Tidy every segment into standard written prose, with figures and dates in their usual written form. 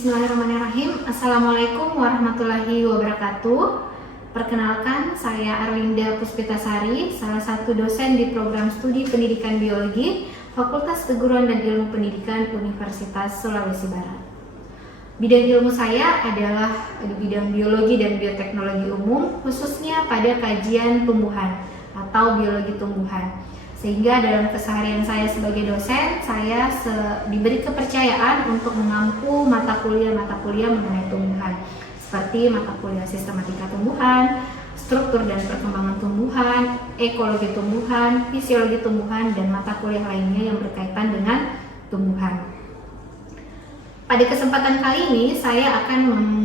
Bismillahirrahmanirrahim. Assalamualaikum warahmatullahi wabarakatuh. Perkenalkan, saya Arlinda Puspitasari, salah satu dosen di program studi pendidikan biologi Fakultas Keguruan dan Ilmu Pendidikan Universitas Sulawesi Barat. Bidang ilmu saya adalah di bidang biologi dan bioteknologi umum, khususnya pada kajian tumbuhan atau biologi tumbuhan. Sehingga dalam keseharian saya sebagai dosen, saya diberi kepercayaan untuk mengampu mata kuliah mengenai tumbuhan, seperti mata kuliah sistematika tumbuhan, struktur dan perkembangan tumbuhan, ekologi tumbuhan, fisiologi tumbuhan, dan mata kuliah lainnya yang berkaitan dengan tumbuhan. Pada kesempatan kali ini, saya akan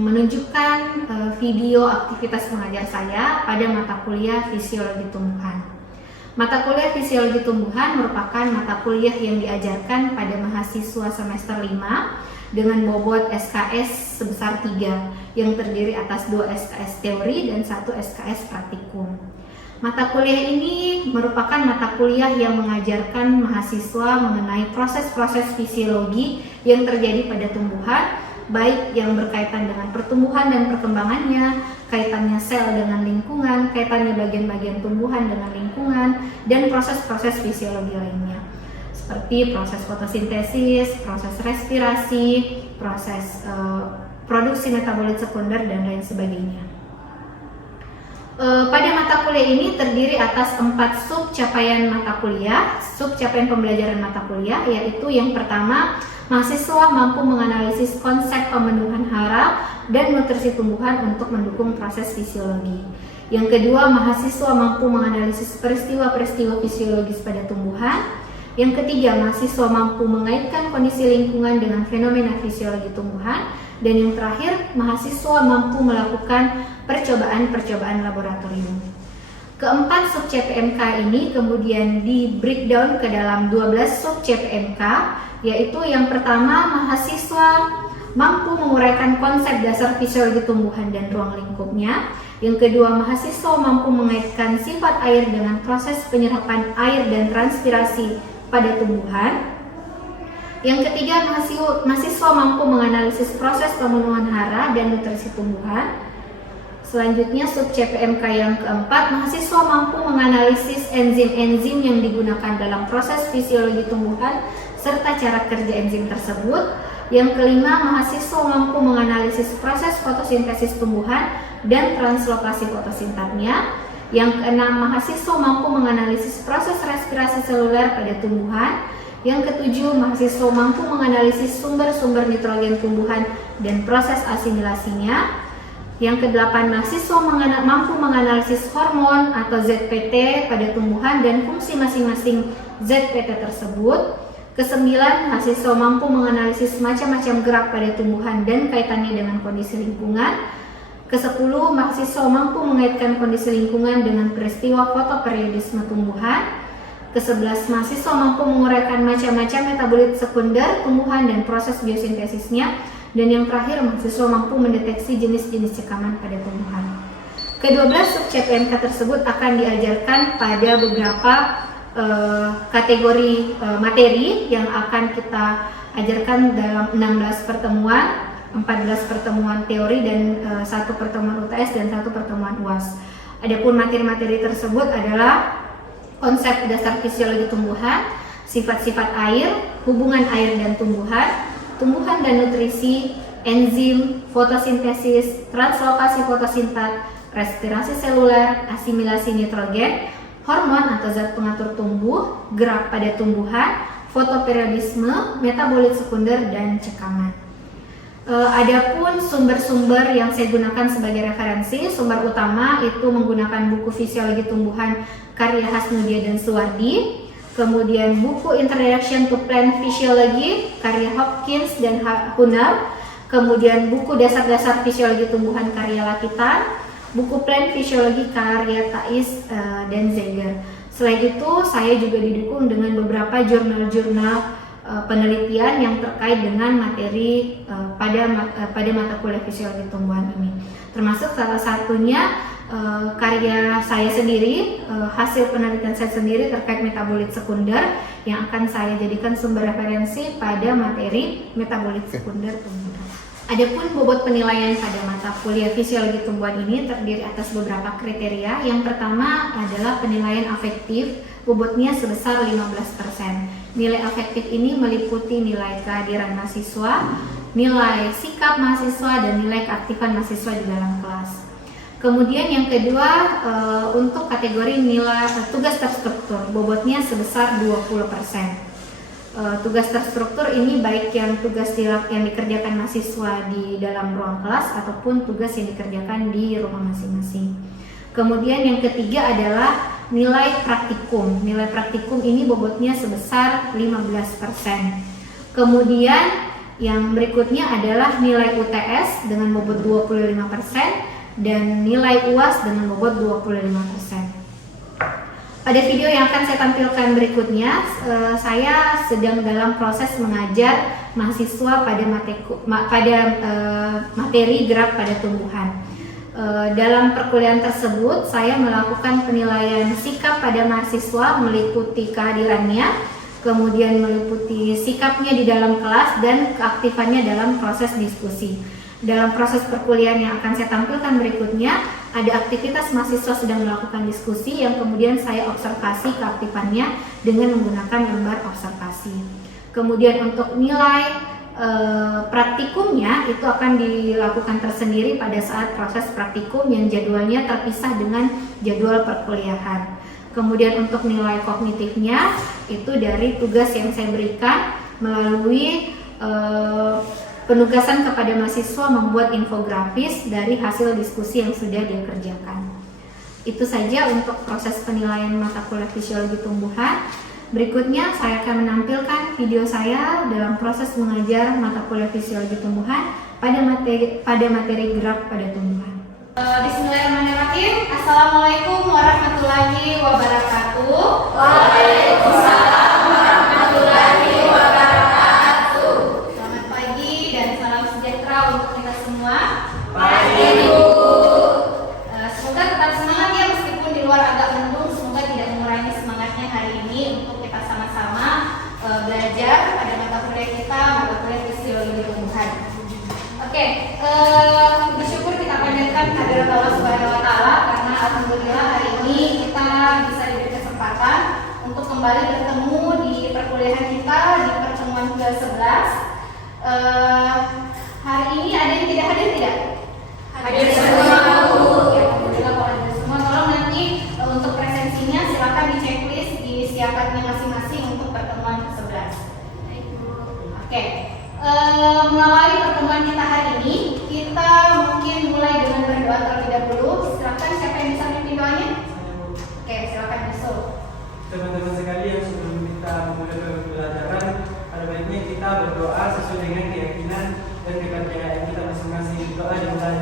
menunjukkan video aktivitas mengajar saya pada mata kuliah fisiologi tumbuhan. Mata kuliah fisiologi tumbuhan merupakan mata kuliah yang diajarkan pada mahasiswa semester 5 dengan bobot SKS sebesar 3 yang terdiri atas 2 SKS teori dan 1 SKS praktikum. Mata kuliah ini merupakan mata kuliah yang mengajarkan mahasiswa mengenai proses-proses fisiologi yang terjadi pada tumbuhan, baik yang berkaitan dengan pertumbuhan dan perkembangannya, kaitannya sel dengan lingkungan, kaitannya bagian-bagian tumbuhan dengan lingkungan, dan proses-proses fisiologi lainnya seperti proses fotosintesis, proses respirasi, proses produksi metabolit sekunder, dan lain sebagainya. Pada mata kuliah ini terdiri atas 4 sub capaian mata kuliah, sub capaian pembelajaran mata kuliah, yaitu yang pertama, mahasiswa mampu menganalisis konsep pemenuhan hara dan nutrisi tumbuhan untuk mendukung proses fisiologi. Yang kedua, mahasiswa mampu menganalisis peristiwa-peristiwa fisiologis pada tumbuhan. Yang ketiga, mahasiswa mampu mengaitkan kondisi lingkungan dengan fenomena fisiologi tumbuhan. Dan yang terakhir, mahasiswa mampu melakukan percobaan-percobaan laboratorium. Keempat sub CPMK ini kemudian di breakdown ke dalam 12 sub CPMK, yaitu yang pertama, mahasiswa mampu menguraikan konsep dasar fisiologi tumbuhan dan ruang lingkupnya. Yang kedua, mahasiswa mampu mengaitkan sifat air dengan proses penyerapan air dan transpirasi pada tumbuhan. Yang ketiga, mahasiswa mampu menganalisis proses pemenuhan hara dan nutrisi tumbuhan. Selanjutnya, sub CPMK yang keempat, mahasiswa mampu menganalisis enzim-enzim yang digunakan dalam proses fisiologi tumbuhan serta cara kerja enzim tersebut. Yang kelima, mahasiswa mampu menganalisis proses fotosintesis tumbuhan dan translokasi fotosintatnya. Yang keenam, mahasiswa mampu menganalisis proses respirasi seluler pada tumbuhan. Yang ketujuh, mahasiswa mampu menganalisis sumber-sumber nitrogen tumbuhan dan proses asimilasinya. Yang kedelapan, mahasiswa mampu menganalisis hormon atau ZPT pada tumbuhan dan fungsi masing-masing ZPT tersebut. Kesembilan, mahasiswa mampu menganalisis macam-macam gerak pada tumbuhan dan kaitannya dengan kondisi lingkungan. Kesepuluh, mahasiswa mampu mengaitkan kondisi lingkungan dengan peristiwa fotoperiodisme tumbuhan. Ke-11, mahasiswa mampu menguraikan macam-macam metabolit sekunder tumbuhan dan proses biosintesisnya. Dan yang terakhir, mahasiswa mampu mendeteksi jenis-jenis cekaman pada tumbuhan. Ke-12 sub CPMK tersebut akan diajarkan pada beberapa kategori materi yang akan kita ajarkan dalam 16 pertemuan, 14 pertemuan teori dan 1 pertemuan UTS dan 1 pertemuan UAS. Adapun materi-materi tersebut adalah konsep dasar fisiologi tumbuhan, sifat-sifat air, hubungan air dan tumbuhan, tumbuhan dan nutrisi, enzim, fotosintesis, translokasi fotosintat, respirasi seluler, asimilasi nitrogen, hormon atau zat pengatur tumbuh, gerak pada tumbuhan, fotoperiodisme, metabolit sekunder, dan cekaman. Adapun sumber-sumber yang saya gunakan sebagai referensi, sumber utama itu menggunakan buku fisiologi tumbuhan karya Hasnudia dan Suwardi, kemudian buku Introduction to Plant Physiology karya Hopkins dan Hunner, kemudian buku dasar-dasar fisiologi tumbuhan karya Lakitan, buku Plant Physiology karya Thais dan Zeiger. Selain itu, saya juga didukung dengan beberapa jurnal-jurnal penelitian yang terkait dengan materi pada mata kuliah fisiologi tumbuhan ini. Termasuk salah satunya karya saya sendiri, hasil penelitian saya sendiri terkait metabolit sekunder yang akan saya jadikan sumber referensi pada materi metabolit sekunder tumbuhan. Adapun bobot penilaian pada mata kuliah fisiologi tumbuhan ini terdiri atas beberapa kriteria. Yang pertama adalah penilaian afektif, bobotnya sebesar 15%. Nilai afektif ini meliputi nilai kehadiran mahasiswa, nilai sikap mahasiswa, dan nilai keaktifan mahasiswa di dalam kelas. Kemudian yang kedua, untuk kategori nilai tugas terstruktur, bobotnya sebesar 20%. Tugas terstruktur ini baik yang tugas yang dikerjakan mahasiswa di dalam ruang kelas ataupun tugas yang dikerjakan di rumah masing-masing. Kemudian yang ketiga adalah nilai praktikum. Nilai praktikum ini bobotnya sebesar 15%. Kemudian yang berikutnya adalah nilai UTS dengan bobot 25% dan nilai UAS dengan bobot 25%. Pada video yang akan saya tampilkan berikutnya, saya sedang dalam proses mengajar mahasiswa pada materi gerak pada tumbuhan. Dalam perkuliahan tersebut, saya melakukan penilaian sikap pada mahasiswa meliputi kehadirannya, kemudian meliputi sikapnya di dalam kelas dan keaktifannya dalam proses diskusi. Dalam proses perkuliahan yang akan saya tampilkan berikutnya, ada aktivitas mahasiswa sedang melakukan diskusi yang kemudian saya observasi keaktifannya dengan menggunakan lembar observasi. Kemudian untuk nilai praktikumnya itu akan dilakukan tersendiri pada saat proses praktikum yang jadwalnya terpisah dengan jadwal perkuliahan. Kemudian untuk nilai kognitifnya itu dari tugas yang saya berikan melalui penugasan kepada mahasiswa membuat infografis dari hasil diskusi yang sudah dia kerjakan. Itu saja untuk proses penilaian mata kuliah fisiologi tumbuhan. Berikutnya saya akan menampilkan video saya dalam proses mengajar mata kuliah fisiologi tumbuhan pada materi gerak pada tumbuhan. Bismillahirrahmanirrahim. Assalamualaikum warahmatullahi wabarakatuh. Waalaikumsalam warahmatullahi wabarakatuh. Selamat pagi dan salam sejahtera untuk kita semua. Pagi Bu. Semoga tetap semangat ya meskipun di luar agak mendung. Semoga tidak mengurangi semangatnya hari ini untuk kita sama-sama belajar pada mata kuliah kita, mata kuliah fisiologi tumbuhan. Oke, bersyukur kita panjatkan kehadirat Allah Subhanahu wa taala karena alhamdulillah hari ini kita bisa diberi kesempatan untuk kembali bertemu di perkuliahan kita di pertemuan ke-11. Hari ini ada yang tidak hadir tidak? Hadir semua. Ya, alhamdulillah kalau hadir semua. Tolong nanti untuk presensinya silakan di checklist di siapatnya masing-masing untuk pertemuan ke-11. Oke. Mengawali pertemuan kita hari ini, kita mungkin mulai dengan berdoa terlebih dahulu. Silakan siapa yang bisa memimpin doanya? Oke, silakan Yusul. Teman-teman sekalian, sebelum kita memulai pembelajaran, pada baiknya kita berdoa sesuai dengan keyakinan dan kepercayaan kita masing-masing. Doa dimulai.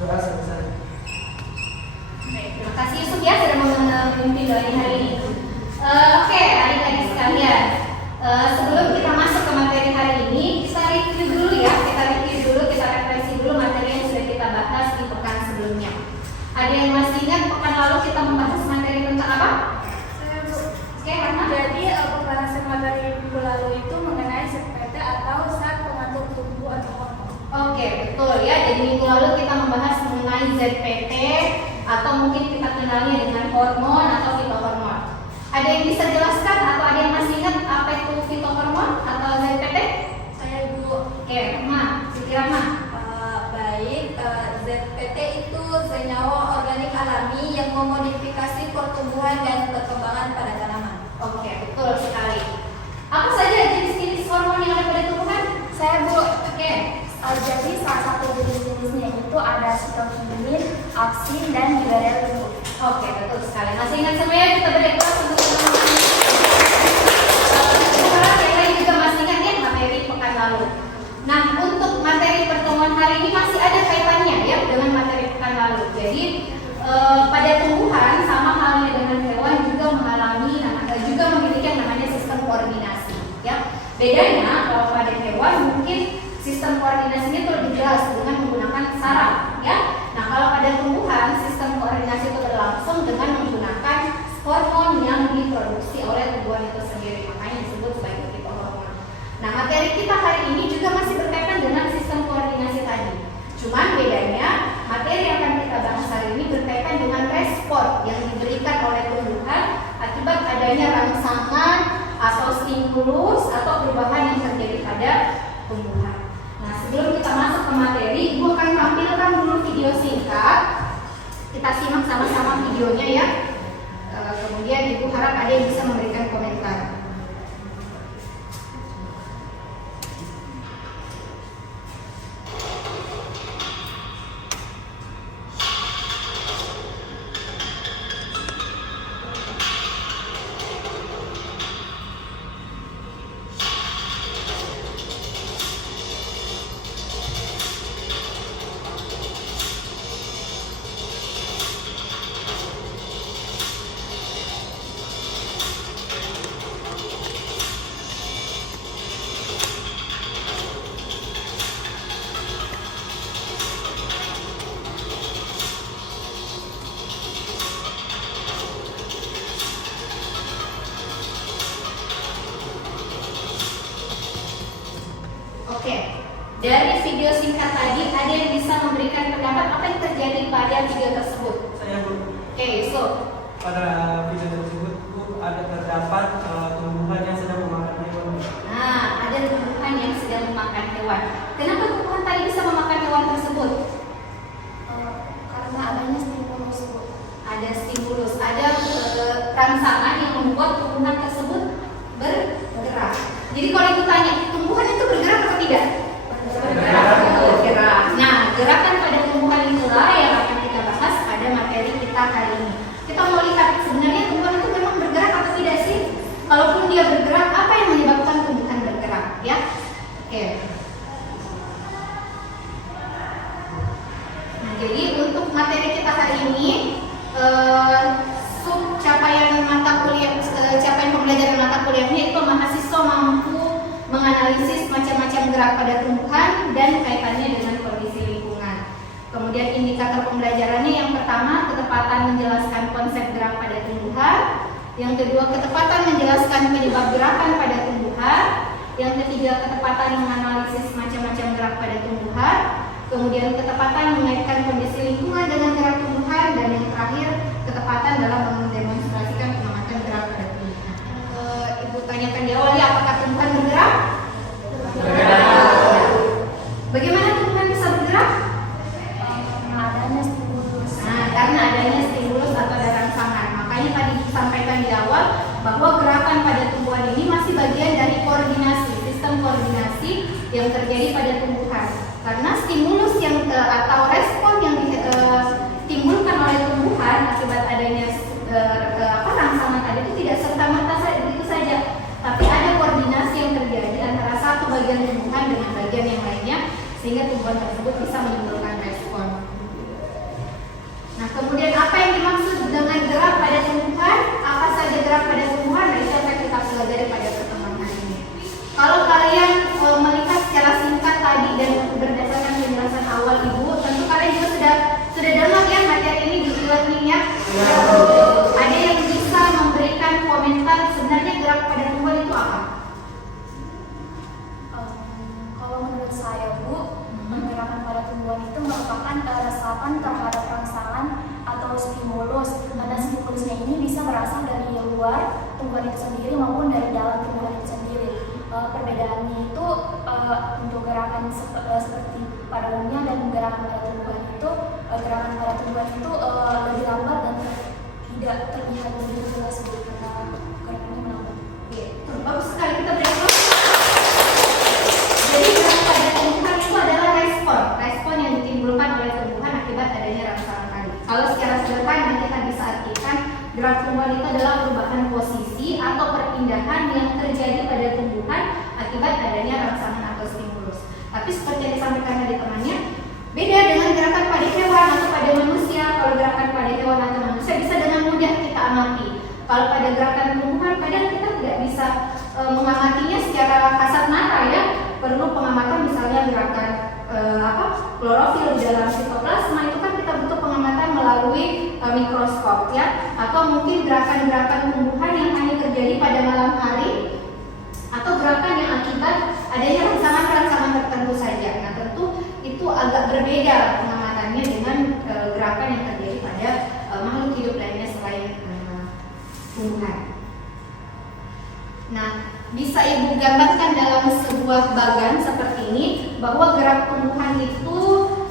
Doa selesai. Baik, terima kasih Yusuf ya sudah memimpin doanya hari ini. Oke, adik-adik sekalian, sebelum kita masuk ke materi hari ini, kita review dulu ya, kita referensi dulu materi yang sudah kita bahas di pekan sebelumnya. Ada yang masih ingat pekan lalu kita membahas materi tentang apa? Saya Bu. Oke, Rahma? Jadi pembahasan materi minggu lalu itu mengenai ZPT atau zat pengatur tumbuh atau hormon. Oke, betul ya. Jadi minggu lalu kita membahas mengenai ZPT atau mungkin kita kenalnya dengan hormon atau fitohormon. Ada yang bisa jelaskan atau ada yang masih ingat apa itu fitohormon atau ZPT? Saya Bu. Oke, Rahma, Siti Rahma. Baik, ZPT itu senyawa organik alami yang memodifikasi pertumbuhan dan perkembangan pada tanaman. Oke, betul sekali. Apa saja jenis-jenis hormon yang ada pada tumbuhan? Saya Bu. Oke. Jadi salah satu jenis-jenisnya itu ada sitokinin, aksin, dan giberellin. Oke, betul sekali. Masih ingat semuanya kita beri kelas untuk teman-teman. Sekarang yang lain juga masih ingat ya materi pekan lalu. Nah, untuk materi pertemuan hari ini masih ada kaitannya ya dengan materi pekan lalu. Jadi pada tumbuhan sama halnya dengan hewan juga juga memiliki yang namanya sistem koordinasi. Ya, bedanya kalau pada hewan mungkin sistem koordinasinya itu lebih jelas dengan menggunakan saraf. Ya, nah kalau pada tumbuhan sistem koordinasi itu berlangsung dengan menggunakan hormon yang diproduksi oleh tumbuhan itu sendiri. Makanya disebut Nah, materi kita hari ini juga masih berkaitan dengan sistem koordinasi tadi. Cuman bedanya, materi yang akan kita bahas hari ini berkaitan dengan respon yang diberikan oleh tumbuhan akibat adanya rangsangan atau stimulus atau perubahan yang terjadi pada tumbuhan. Nah, sebelum kita masuk ke materi, Ibu akan tampilkan dulu video singkat. Kita simak sama-sama videonya ya. Kemudian Ibu harap ada yang bisa memberikan komentar. Oke, dari video singkat tadi ada yang bisa memberikan pendapat apa yang terjadi pada video tersebut? Saya Bu. Oke, so Pada video tersebut Bu, ada terdapat tumbuhan yang sedang memakan hewan. nah, ada tumbuhan yang sedang memakan hewan. Kenapa tumbuhan tadi bisa memakan hewan tersebut? Karena adanya stimulus, Bu. Ada stimulus, ada rangsangan yang membuat tumbuhan tersebut bergerak. Jadi kalau itu tanya, tumbuhan itu bergerak atau tidak? Bergerak. Nah, gerakan pada tumbuhan itulah yang akan kita bahas pada materi kita kali ini. Kita mau lihat sebenarnya tumbuhan itu memang bergerak atau tidak sih? Kalaupun dia bergerak, apa yang menyebabkan tumbuhan bergerak? Ya, oke. Nah, jadi untuk materi kita hari ini, sub capaian mata kuliah, capaian pembelajaran mata kuliahnya itu mahasiswa mampu menganalisis macam-macam gerak pada tumbuhan dan kaitannya dengan kondisi lingkungan. Kemudian indikator pembelajarannya yang pertama ketepatan menjelaskan konsep gerak pada tumbuhan, yang kedua ketepatan menjelaskan penyebab gerakan pada tumbuhan, yang ketiga ketepatan menganalisis macam-macam gerak pada tumbuhan, kemudian ketepatan mengaitkan kondisi lingkungan dengan gerak tumbuhan, dan yang terakhir ketepatan dalam mendemonstrasikan pengamatan gerak pada tumbuhan. Ibu tanyakan di awal ya, apakah tumbuhan bergerak? Bergerak. Bagaimana tumbuhan bisa bergerak? Karena adanya stimulus. Nah, karena adanya stimulus atau ada rangsangan. Makanya tadi disampaikan di awal bahwa gerakan pada tumbuhan ini masih bagian dari koordinasi, sistem koordinasi yang terjadi pada tumbuhan. Karena stimulus yang atau respon yang ditimbulkan oleh tumbuhan akibat adanya rangsangan tadi itu tidak serta-merta begitu saja, tapi ada koordinasi yang terjadi antara satu bagian tumbuhan dengan bagian yang lainnya sehingga tumbuhan tersebut bisa menimbulkan respon. Nah, kemudian apa yang dimaksud dengan gerak pada tumbuhan? Apa saja gerak pada tumbuhan? Nah, itu akan kita pelajari pada pertemuan hari ini. Kalau kalian melihat secara singkat tadi dan berdasarkan penjelasan awal Ibu, tentu kalian juga sudah download ya materi ini di e-learning ya. Ada yang bisa memberikan komentar sebenarnya gerak pada tumbuhan itu apa? Kalau menurut saya, Bu, gerakan pada tumbuhan itu merupakan resapan terhadap rangsangan atau stimulus. Karena stimulusnya ini bisa berasal dari luar tumbuhan itu sendiri maupun dari dalam tumbuhan itu sendiri. Perbedaannya itu untuk gerakan seperti pada umumnya dan gerakan pada tumbuhan itu lebih lambat dan tidak terlihat begitu jelas karena gerakannya melambat. Bagus sekali, kita beri aplaus. Jadi gerak pada tumbuhan itu adalah respon yang ditimbulkan oleh tumbuhan akibat adanya rangsangan tadi. Kalau secara sederhana kita bisa artikan gerak tumbuhan itu adalah perubahan posisi atau perpindahan yang terjadi pada tumbuhan akibat adanya rangsangan atau stimulus. Tapi seperti yang disampaikan tadi temannya, beda dengan gerakan pada hewan atau pada manusia. Kalau gerakan pada hewan atau manusia bisa dengan mudah kita amati. Kalau pada gerakan tumbuhan kadang kita tidak bisa mengamatinya secara kasat mata ya. Perlu pengamatan misalnya gerakan klorofil di dalam sitoplasma, itu kan kita butuh pengamatan melalui mikroskop ya. Atau mungkin gerakan-gerakan tumbuhan yang hanya terjadi pada malam hari, atau gerakan yang akibat akibat adanya rangsangan-rangsangan tertentu saja. Nah, tentu itu agak berbeda pengamatannya dengan gerakan yang terjadi pada makhluk hidup lainnya selain tumbuhan. Nah, bisa Ibu gambarkan dalam sebuah bagan seperti ini bahwa gerak tumbuhan itu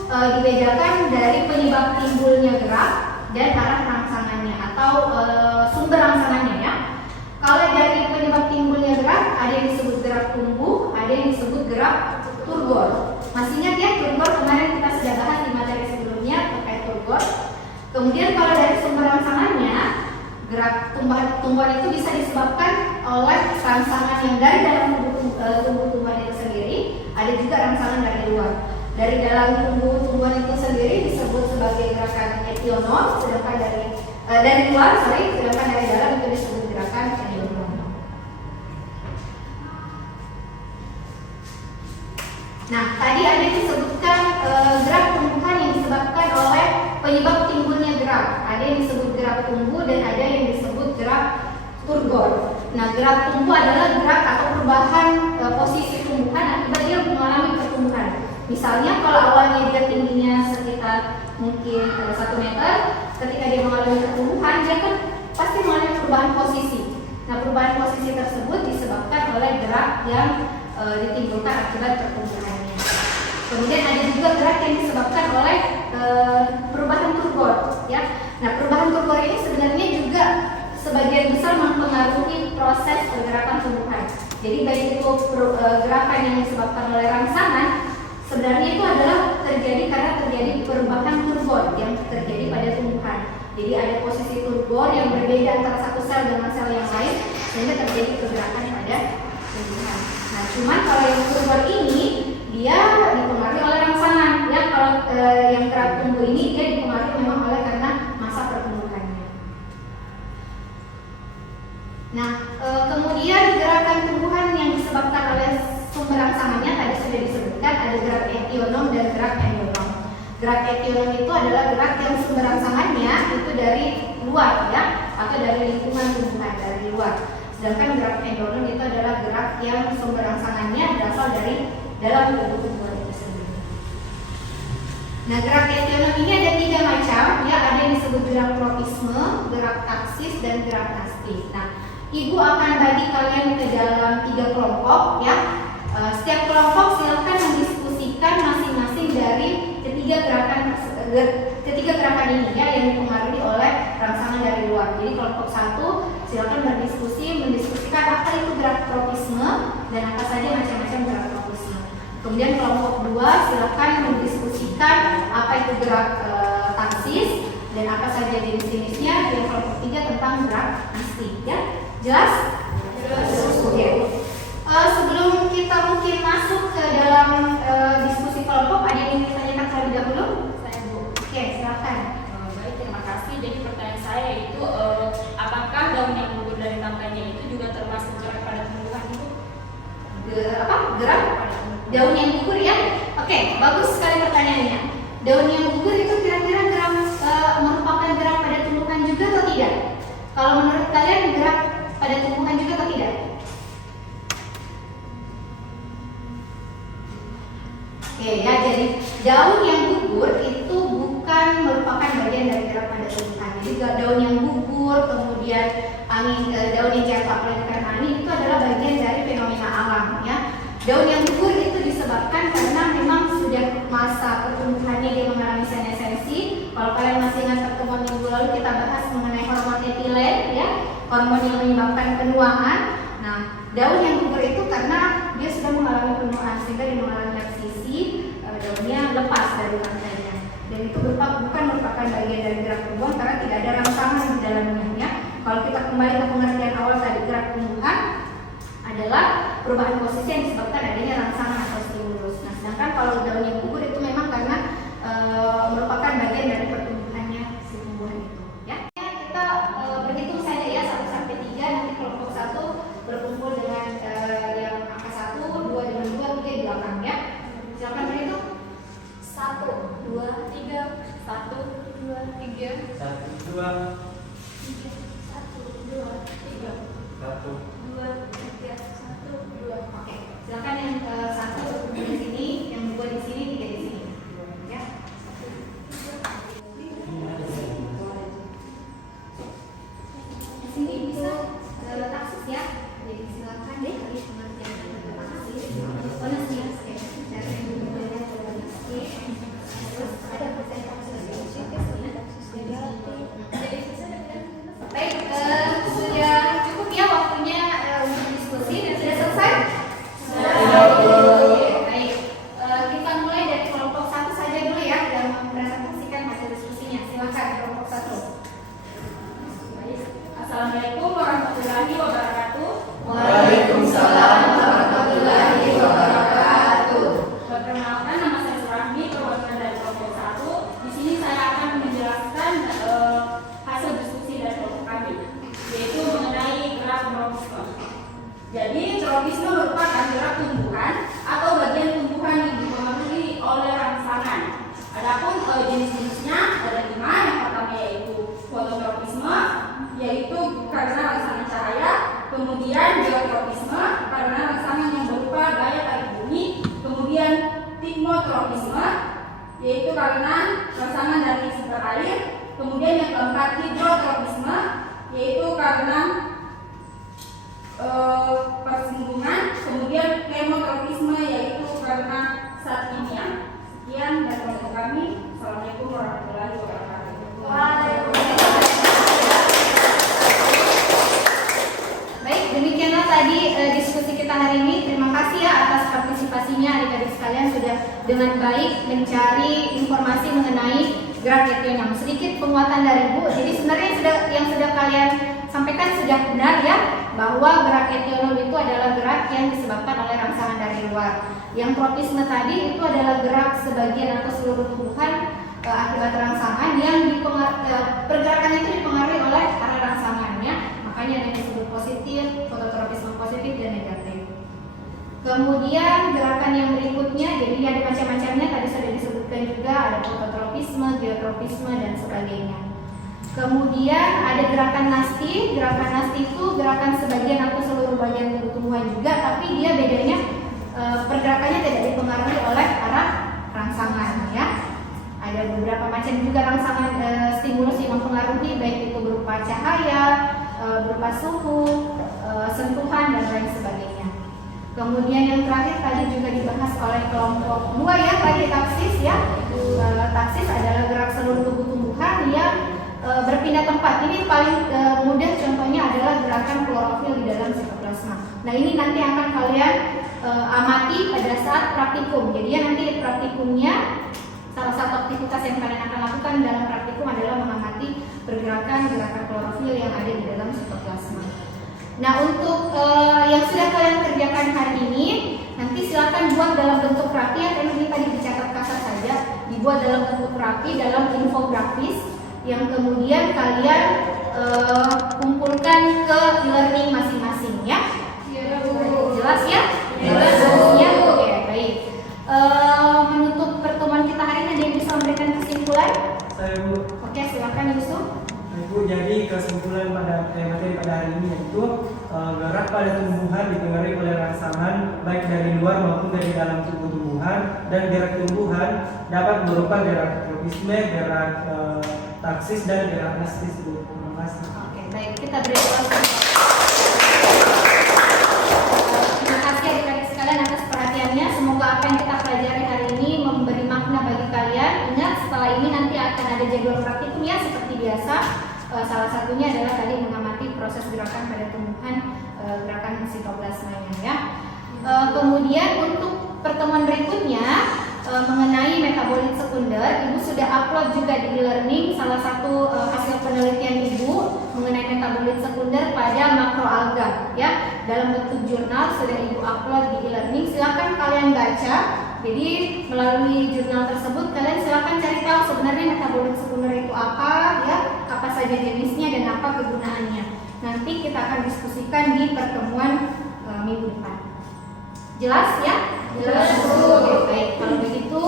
dibedakan dari penyebab timbulnya gerak dan arah rangsangannya atau sumber rangsangannya ya. Kalau dari penyebab timbulnya gerak, ada yang disebut gerak tumbuh, ada yang disebut gerak turgor. Masih ingat ya, turgor kemarin kita sudah bahas di materi sebelumnya terkait turgor. Kemudian kalau dari sumber rangsangannya, gerak tumbuhan itu bisa disebabkan oleh rangsangan yang dari dalam tubuh tumbuhan itu sendiri, ada juga rangsangan dari luar. Dari dalam tubuh tumbuhan itu sendiri disebut sebagai gerakan etionom, sedangkan dari luar, sedangkan dari dalam itu disebut gerakan endonom. Nah, tadi ada disebutkan gerak tumbuhan yang disebabkan oleh penyebab timbulnya gerak. Ada yang disebut gerak tumbuh dan ada yang disebut gerak turgor. Nah, gerak tumbuh adalah gerak atau perubahan posisi tumbuhan akibat dia mengalami pertumbuhan. Misalnya kalau awalnya dia tingginya sekitar mungkin 1 meter, ketika dia mengalami pertumbuhan, dia kan pasti mengalami perubahan posisi. Nah, perubahan posisi tersebut disebabkan oleh gerak yang ditimbulkan akibat pertumbuhannya. Kemudian ada juga gerak yang disebabkan oleh perubahan turgor, ya. Nah, perubahan turgor ini sebenarnya juga sebagian besar mempengaruhi proses pergerakan tumbuhan. Jadi baik itu gerakan yang disebabkan oleh rangsangan, sebenarnya itu adalah terjadi karena terjadi perubahan turgor yang terjadi pada tumbuhan. Jadi ada posisi turgor yang berbeda antara satu sel dengan sel yang lain sehingga terjadi pergerakan pada tumbuhan. Nah, cuman kalau yang turgor ini dia dipengaruhi oleh rangsangan. Ya, kalau yang gerak tumbuh ini dia dipengaruhi memang oleh karena masa pertumbuhannya. Nah, kemudian gerakan tumbuhan yang disebabkan oleh sumber rangsangannya tadi sudah disebutkan, ada gerak etionom dan gerak endonom. Gerak etionom itu adalah gerak yang sumber rangsangannya itu dari luar ya, atau dari lingkungan tumbuhan dari luar. Sedangkan gerak endonom itu adalah gerak yang sumber rangsangannya berasal dari dalam tubuh tumbuhan itu sendiri. Nah, gerak etionom ini ada 3 macam ya, ada yang disebut gerak tropisme, gerak taksis, dan gerak nastis. Nah, Ibu akan bagi kalian ke dalam 3 kelompok ya. Setiap kelompok silakan mendiskusikan masing-masing dari ketiga gerakan ini ya yang dipengaruhi oleh rangsangan dari luar. Jadi kelompok 1 silakan mendiskusikan apa itu gerak tropisme dan apa saja macam-macam gerak tropisme. Kemudian kelompok 2 silakan mendiskusikan apa itu gerak taksis dan apa saja jenis-jenisnya. Dan kelompok 3 tentang gerak nastis ya. Jelas? Jelas. Oke. Sebelum kita mungkin masuk ke dalam diskusi kelompok, ada yang ingin ditanyakan terlebih dahulu? Saya Bu. Oke, silakan. Baik, terima kasih. Jadi pertanyaan saya itu apakah daun yang gugur dari tangkainya itu juga termasuk gerak pada tumbuhan itu? Gerak daun yang gugur ya? Oke, bagus sekali pertanyaannya. Daun yang gugur itu kira-kira gerak merupakan gerak pada tumbuhan juga atau tidak? Kalau menurut kalian gerak pada tumbuhan juga atau tidak? Oke ya, jadi daun yang gugur itu bukan merupakan bagian dari gerak pada tumbuhan. Jadi daun yang gugur, kemudian daun yang jatuh karena angin itu adalah bagian dari fenomena alam ya. Daun yang gugur itu disebabkan karena memang sudah masa pertumbuhannya dia mengalami senescensi. Kalau kalian masih ingat pertemuan minggu lalu kita bahas mengenai hormon etilen ya, hormon yang menyebabkan penuaan. Nah, daun yang gugur itu karena dia sudah mengalami penuaan sehingga dia mengalami absisi, daunnya lepas dari rangkainya. Dan itu bukan merupakan bagian dari gerak tumbuhan karena tidak ada rangsangan di dalamnya ya. Kalau kita kembali ke pengertian awal tadi, gerak tumbuhan adalah perubahan posisi yang disebabkan adanya rangsangan atau stimulus. Nah, sedangkan kalau daun yang gugur itu memang karena merupakan bagian dari pertumbuhannya si tumbuhan itu ya. Kita berhitung saja ya 1 sampai 3, nanti kelompok 1 berkumpul dengan yang angka 1, 2 dengan 2, 3 di belakang ya. Silakan berhitung. 1, 2, 3, 1, 2, 3, 1, 2, 3, 1, 2, 3, 1. 2, 3, 1, 2. Oke, silakan Silakan kelompok 1. Assalamualaikum warahmatullahi wabarakatuh. Waalaikumsalam warahmatullahi wabarakatuh. Perkenalkan, nama saya Surahmi, perwakilan dari kelompok 1. Di sini saya akan menjelaskan hasil diskusi dari kelompok kami, yaitu mengenai gerak tropisme. Jadi tropisme merupakan gerak tumbuhan atau bagian tumbuhan yang dipengaruhi oleh rangsangan. Adapun jenis-jenisnya ada 5. Yang pertama yaitu fototropisme, yaitu karena rangsangan cahaya. Kemudian geotropisme karena rangsangan yang berupa gaya tarik bumi. Kemudian tikmotropisme, yaitu karena rangsangan dari sumber air. Kemudian yang keempat hidrotropisme, yaitu karena persinggungan. Kemudian kemotropisme, yaitu karena zat kimia. Sekian dari kelompok kami. Assalamualaikum warahmatullahi wabarakatuh. Baik, demikianlah tadi diskusi kita hari ini. Terima kasih ya atas partisipasinya adik-adik sekalian sudah dengan baik mencari informasi mengenai gerak etionom. Sedikit penguatan dari Bu. Jadi sebenarnya yang sudah kalian sampaikan sudah benar ya, bahwa gerak etionom itu adalah gerak yang disebabkan oleh rangsangan dari luar. Yang tropisme tadi itu adalah gerak sebagian atau seluruh tumbuhan akibat rangsangan yang pergerakannya itu dipengaruhi oleh arah rangsangannya. Makanya ada yang disebut positif, fototropisme positif dan negatif. Kemudian gerakan yang berikutnya, jadi ada macam-macamnya, tadi sudah disebutkan juga, ada fototropisme, geotropisme dan sebagainya. Kemudian ada gerakan nasti. Gerakan nasti itu gerakan sebagian atau seluruh bagian tubuh tumbuhan juga, tapi dia bedanya pergerakannya tidak dipengaruhi oleh arah rangsangan ya. Ada beberapa macam juga rangsangan stimulus yang mempengaruhi, baik itu berupa cahaya, berupa suhu, sentuhan dan lain sebagainya. Kemudian yang terakhir tadi juga dibahas oleh kelompok 2 ya, tadi taksis ya. Taksis adalah gerak seluruh tubuh tumbuhan yang berpindah tempat. Ini paling mudah contohnya adalah gerakan klorofil di dalam sitoplasma. Nah ini nanti akan kalian amati pada saat praktikum. Jadi ya nanti praktikumnya, salah satu aktivitas yang kalian akan lakukan dalam praktikum adalah mengamati pergerakan gerakan klorofil yang ada di dalam sitoplasma. Nah untuk yang sudah kalian kerjakan hari ini, nanti silakan buat dalam bentuk rapi ya. Ini tadi dicatat kasar saja, dibuat dalam bentuk rapi dalam infografis yang kemudian kalian kumpulkan ke e-learning masing-masing ya. Jelas ya? Jelas ya. Oke, baik. Menutup pertemuan kita hari ini, ada yang bisa memberikan kesimpulan? Saya Bu. Oke, silakan Yusuf. Bu, jadi kesimpulan pada materi pada hari ini yaitu gerak pada tumbuhan dipengaruhi oleh rangsangan baik dari luar maupun dari dalam tubuh tumbuhan, dan gerak tumbuhan dapat berupa gerak tropisme, gerak taksis dan gerak nastis. Bu, terima kasih. Oke, baik, kita beri aplaus. Terima kasih adik-adik sekalian atas perhatiannya. Semoga apa yang kita pelajari hari ini memberi makna bagi kalian. Ingat, setelah ini nanti akan ada jadwal praktikum ya seperti biasa. Salah satunya adalah tadi mengamati proses gerakan pada tumbuhan, gerakan sitoplasmanya ya. Kemudian untuk pertemuan berikutnya mengenai metabolit sekunder, Ibu sudah upload juga di e-learning salah satu hasil penelitian Ibu mengenai metabolit sekunder pada makroalga ya. Dalam bentuk jurnal sudah Ibu upload di e-learning. Silakan kalian baca. Jadi melalui jurnal tersebut kalian silakan cari tahu sebenarnya metabolit sekunder itu apa ya, apa saja jenisnya dan apa kegunaannya. Nanti kita akan diskusikan di pertemuan minggu depan. Jelas ya? Jelas. Oke, baik. Kalau begitu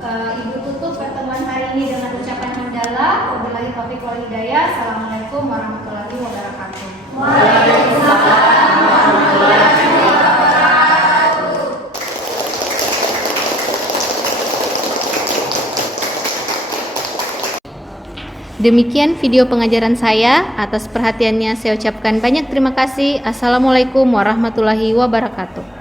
Ibu tutup pertemuan hari ini dengan ucapan hamdalah. Wabillahi taufiq wal hidayah. Assalamualaikum warahmatullahi wabarakatuh. Waalaikumsalam warahmatullahi wabarakatuh. Demikian video pengajaran saya. Atas perhatiannya saya ucapkan banyak terima kasih. Assalamualaikum warahmatullahi wabarakatuh.